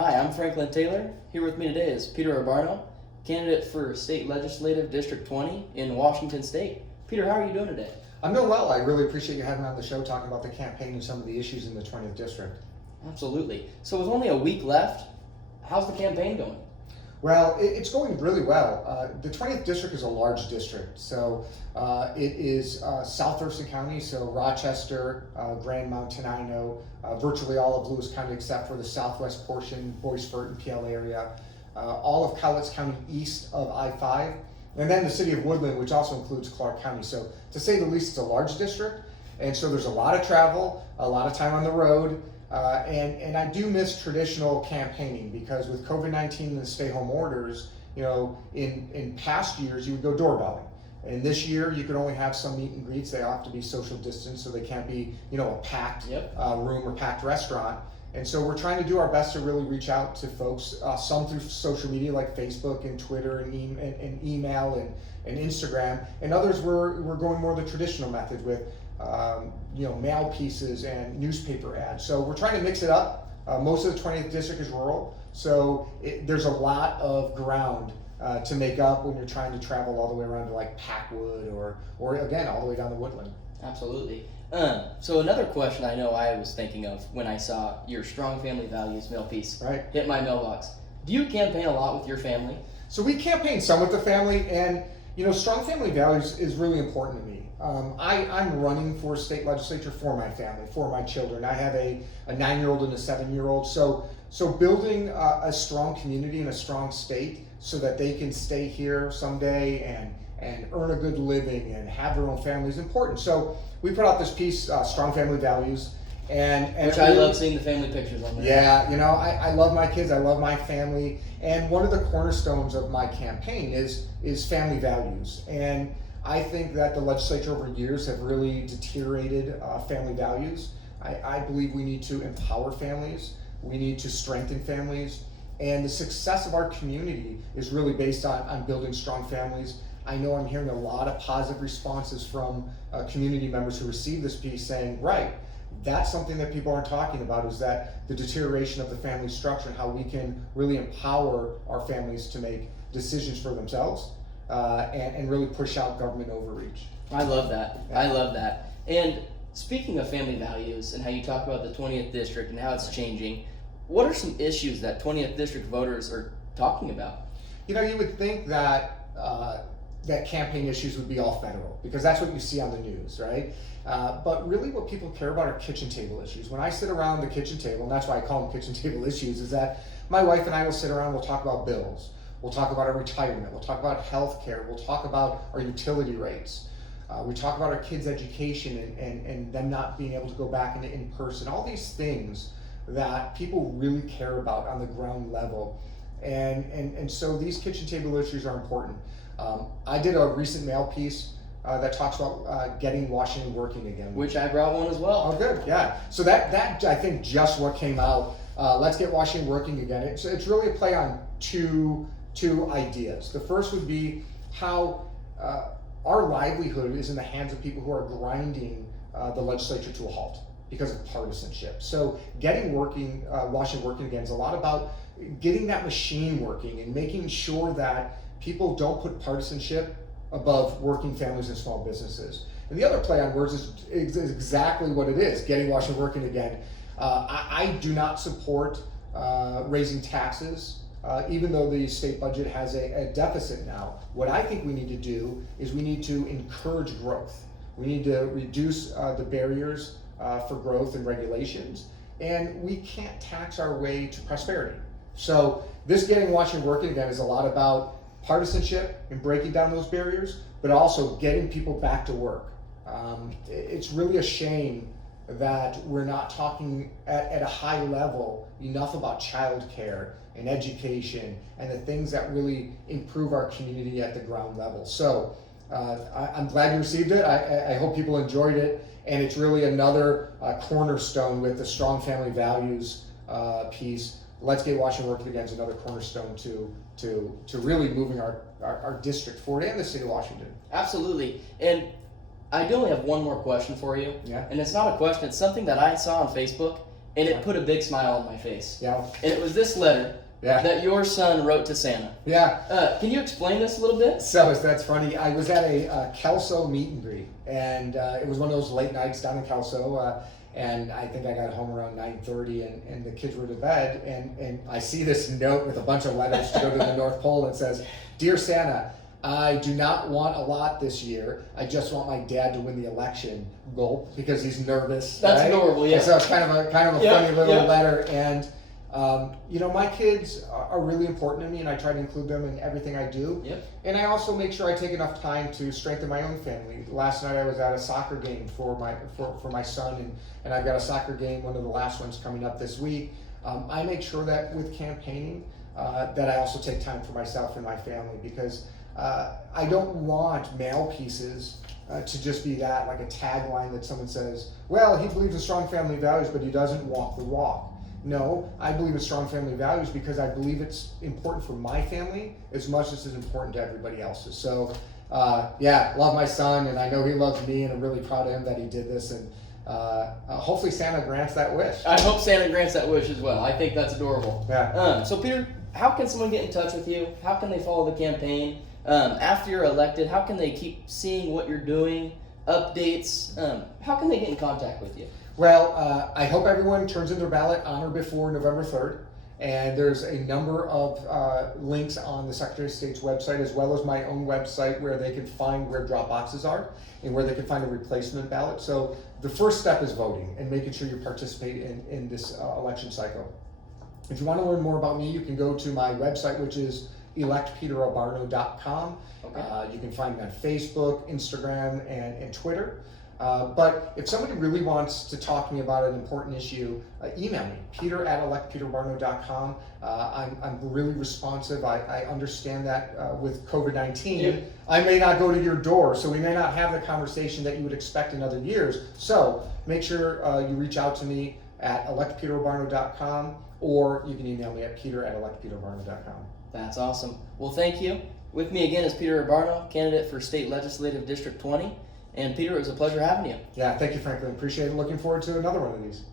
Hi, I'm Franklin Taylor. Here with me today is Peter Arbarno, candidate for State Legislative District 20 in Washington State. Peter, how are you doing today? I'm doing well. I really appreciate you having me on the show talking about the campaign and some of the issues in the 20th District. Absolutely. So with only a week left, how's the campaign going? Well, it's going really well. The 20th District is a large district, so it is South Thurston County, so Rochester, Grand Mount, Tenino, virtually all of Lewis County except for the southwest portion, Boisfort and PL area, all of Cowlitz County east of I-5, and then the city of Woodland, which also includes Clark County. So to say the least, it's a large district, and so there's a lot of travel, a lot of time on the road. And I do miss traditional campaigning because with COVID-19 and the stay-home orders, you know, in past years you would go doorbelling, and this year you could only have some meet and greets. They all have to be social distance, so they can't be, you know, a packed room or packed restaurant. And so we're trying to do our best to really reach out to folks, some through social media like Facebook and Twitter and email and Instagram, and others we're going more the traditional method with mail pieces and newspaper ads. So we're trying to mix it up. Most of the 20th District is rural, so there's a lot of ground to make up when you're trying to travel all the way around to like Packwood or again, all the way down to Woodland. Absolutely. So another question I know I was thinking of when I saw your Strong Family Values mail piece hit my mailbox. Do you campaign a lot with your family? So we campaign some with the family, and you know, Strong Family Values is really important to me. I'm running for state legislature for my family, for my children. I have a 9-year-old and a 7-year-old. So building a strong community and a strong state so that they can stay here someday and earn a good living and have their own family is important. So we put out this piece, Strong Family Values. Which I love seeing the family pictures on there. Yeah, you know, I love my kids, I love my family, and one of the cornerstones of my campaign is family values. And I think that the legislature over years have really deteriorated family values. I believe we need to empower families, we need to strengthen families, and the success of our community is really based on building strong families. I know I'm hearing a lot of positive responses from community members who received this piece saying, right, that's something that people aren't talking about, is that the deterioration of the family structure and how we can really empower our families to make decisions for themselves and really push out government overreach. I love that. Yeah. I love that. And speaking of family values and how you talk about the 20th District and how it's changing, what are some issues that 20th District voters are talking about? You know, you would think that that campaign issues would be all federal because that's what you see on the news, right? But really what people care about are kitchen table issues. When I sit around the kitchen table, and that's why I call them kitchen table issues, is that my wife and I will sit around, we'll talk about bills, we'll talk about our retirement, we'll talk about health care, we'll talk about our utility rates, we talk about our kids' education and them not being able to go back into in-person, all these things that people really care about on the ground level. And so these kitchen table issues are important. I did a recent mail piece that talks about getting Washington working again. Which I brought one as well. Oh, good, yeah. So that I think just what came out. Let's get Washington working again. It's really a play on two ideas. The first would be how our livelihood is in the hands of people who are grinding the legislature to a halt because of partisanship. So getting Washington working again is a lot about getting that machine working and making sure that people don't put partisanship above working families and small businesses. And the other play on words is exactly what it is, getting Washington working again. I do not support raising taxes, even though the state budget has a deficit now. What I think we need to do is we need to encourage growth. We need to reduce the barriers for growth and regulations, and we can't tax our way to prosperity. So this getting Washington working again is a lot about partisanship and breaking down those barriers, but also getting people back to work. It's really a shame that we're not talking at a high level enough about childcare and education and the things that really improve our community at the ground level. So I'm glad you received it. I hope people enjoyed it, and it's really another cornerstone with the Strong Family Values piece. Let's Get Washington Working Again is another cornerstone to really moving our district forward and the state of Washington. Absolutely. And I do only have one more question for you. Yeah. And it's not a question, it's something that I saw on Facebook, and it put a big smile on my face. Yeah. And it was this letter that your son wrote to Santa. Yeah. Can you explain this a little bit? So that's funny. I was at a Kelso meet and greet, and it was one of those late nights down in Kelso. And I think I got home around 9:30, and the kids were to bed, and I see this note with a bunch of letters to go to the North Pole. It says, "Dear Santa, I do not want a lot this year. I just want my dad to win the election." Gulp, because he's nervous. That's right? adorable. Yeah. And so it's kind of a funny little letter, and my kids are really important to me, and I try to include them in everything I do. Yep. And I also make sure I take enough time to strengthen my own family. Last night I was at a soccer game for my son, and I've got a soccer game, one of the last ones coming up this week. I make sure that with campaigning, that I also take time for myself and my family, because I don't want mail pieces to just be that, like a tagline that someone says, well, he believes in strong family values, but he doesn't walk the walk. No, I believe in strong family values because I believe it's important for my family as much as it's important to everybody else's. So, love my son, and I know he loves me, and I'm really proud of him that he did this, and hopefully Santa grants that wish. I hope Santa grants that wish as well. I think that's adorable. Yeah. So Peter, how can someone get in touch with you? How can they follow the campaign? After you're elected, how can they keep seeing what you're doing, updates? How can they get in contact with you? Well, I hope everyone turns in their ballot on or before November 3rd. And there's a number of links on the Secretary of State's website, as well as my own website, where they can find where drop boxes are and where they can find a replacement ballot. So the first step is voting and making sure you participate in this election cycle. If you want to learn more about me, you can go to my website, which is electpeterobarno.com. Okay. You can find me on Facebook, Instagram, and Twitter. But if somebody really wants to talk to me about an important issue, email me, peter@electpeterobarno.com. I'm really responsive. I understand that with COVID-19, I may not go to your door, so we may not have the conversation that you would expect in other years. So make sure you reach out to me at electpeterobarno.com, or you can email me at peter@electpeterobarno.com. That's awesome. Well, thank you. With me again is Peter Urbano, candidate for State Legislative District 20. And Peter, it was a pleasure having you. Yeah, thank you, Franklin. Appreciate it. Looking forward to another one of these.